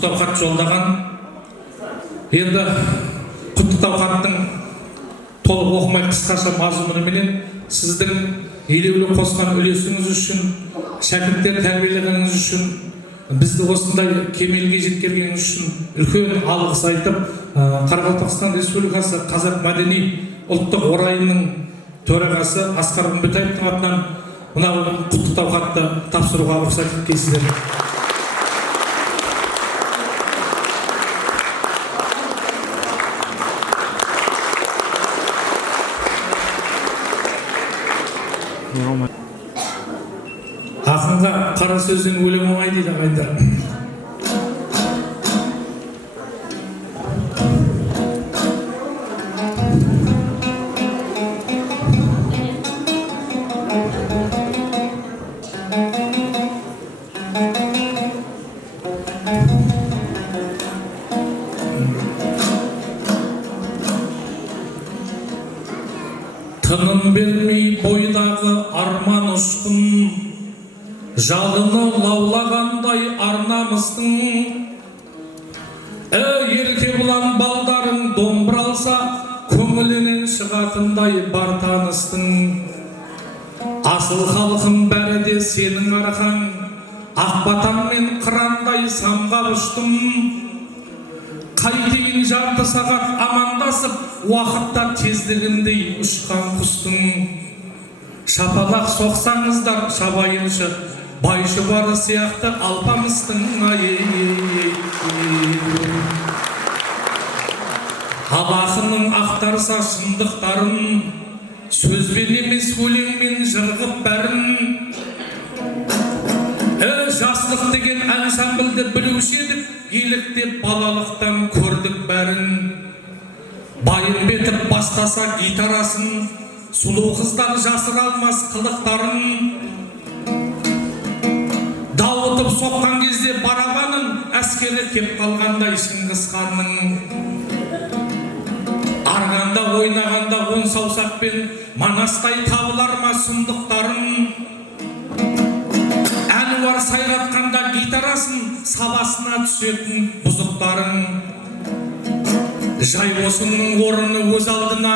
құттықтау хат жолдаған. Енді құттықтау хаттың толық оқымай қысқаша мазмұнымен сіздің елеулі қосқан үлесіңіз үшін, шәкірттер тәрбиелегеніңіз үшін, бізді осындай кемелге жеткізгеніңіз үшін үлкен алғыс айтып, Қарақалпақстан Республикасы Қазақ мәдени ұлттық орайының төрағасы Асқар Үмбетаевтың атынан мынау құттықтау хатты тапсыруға рұқсат еткейсіздер. Ақынға қара сөзден өлең оңай дейді ағайындар. Тыным бермей бойдағы арман ұшқын, жалыны лаулағандай арнамыстың. Ерке бұлан балдарың домбыра алса, көңілінен шығатындай бар таныстың. Асыл халқым бәрі де сенің арқаң, ақбатан мен қырандай самғап ұштым. Қайтейін жарты сағат амандасып, уақытта тездігіндей ұшқан құстың. Шапалақ соқсаңыздар шабайыншы, байшы бары сияқты алпамыстың. Ал ақының ақтарса шындықтарын, сөзбен емес өлеңмен жырғып бәрін. Жастық деген ансамбльді білуші едік, еліктеп балалықтан көрдік бәрін. Байымбетіп бастаса гитарасын, сұлу қыздар жасыра алмас қылықтарын. Дауытып соққан кезде барабанын, әскері кеп қалғандай Шыңғыс ханның. Арғанда ойнағанда он саусақпен Манастай табылар ма сұмдықтарын. Әнуар сайратқанда гитарасын, сабасына түсетін бұзықтарын. Жай осының орны өз алдына,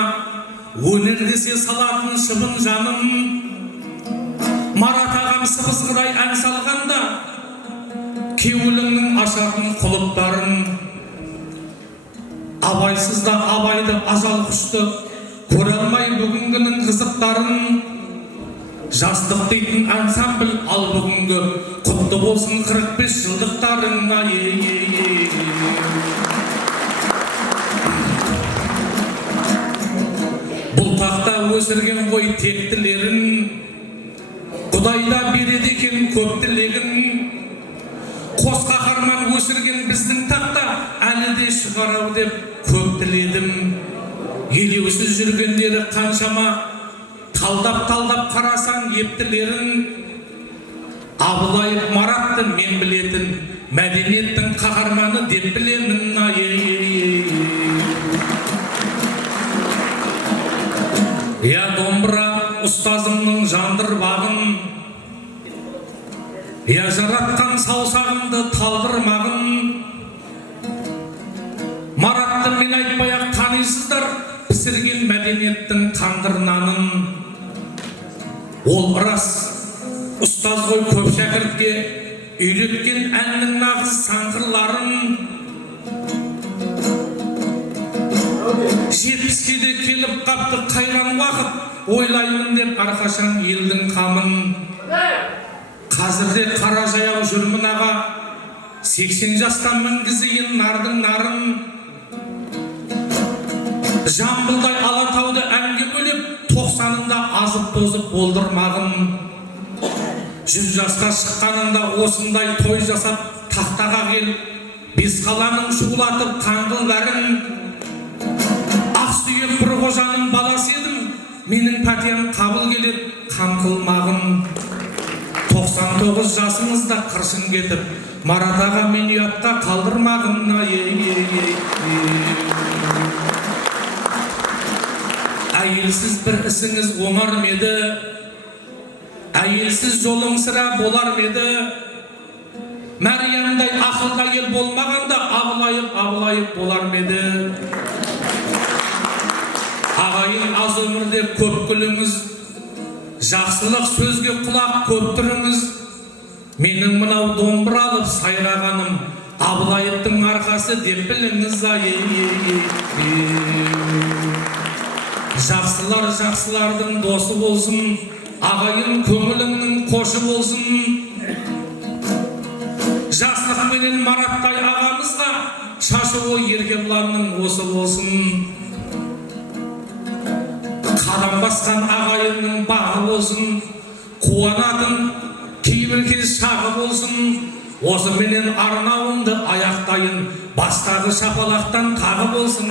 өнердесе салатын шыбын жаным. Марат ағам сыбызғыдай ән салғанда, кеуіліңнің ашатын құлыптарын. Абайсызда абайды ажал құшты, көре алмай бүгінгінің қызықтарын. Жастық дейтін ансамбль ал бүгінгі, құтты болсын 45 жылдықтарын. Бұл тақта өсірген ғой тектілерін, Құдайда береді екен көп тілегін. Қос қаһарман өсірген біздің тақта, әлі де шығарау деп көп тіледім. Елеусіз жүргендері қаншама, талдап қарасаң ептілерін. Абылайып Маратты мен білетін, мәдениеттің қаһарманы деп білемін. Я домбыра ұстазымның жандыр бағын, я жаратқан саусағымды талдырмағын. Маратты мен айтпай-ақ танисыздар, пісірген мәдениеттің қандыр нанын. Ол рас, ұстаз ғой көп шәкіртке үйреткен әннің нағыз саңғырларын. 70-ке де келіп қапты қайран уақыт, ойлаймын деп әрқашан елдің қамын. Қазірде қара жаяу жүрмін аға, 80 жастан мінгізейін нардың нарын. Жамбылдай Алатауды әнге бөлеп, 90-ында азып тозып болдырмағын. 100 жасқа шыққанында осындай той жасап тақтаға кел, Бесқаланың шулатып қаңғыл бәрін. Ақсүйек бір қожаның баласы едім, менің пәтем қабыл келеді қам қылмағын. 99 жасыңызда қыршын кетіп, Марат аға мен ұятқа қалдырмағын. Әйелсіз бір ісіңіз оңар меді, әйелсіз жолың сірә болар меді. Мәриямдай ақылға ел болмағанда абылайып болар ма еді? Ағайын, аз өмірде көп күліңіз, жақсылық сөзге құлақ көп тұрыңыз. Менің мынау домбыра алып сайрағаным Абылайыптың арқасы деп біліңіз. Жақсылар жақсылардың досы болсын, ағайын көңіліңнің қошы болсын. Жастық менен Мараттай ағамызға шашуы Еркебұланның осы болсын. Қадам басқан ағайынның бағы болсын, қуанатын кейбір кез шағы болсын. Осы менен арнауымды аяқтайын, бастағы шапалақтан қағы болсын.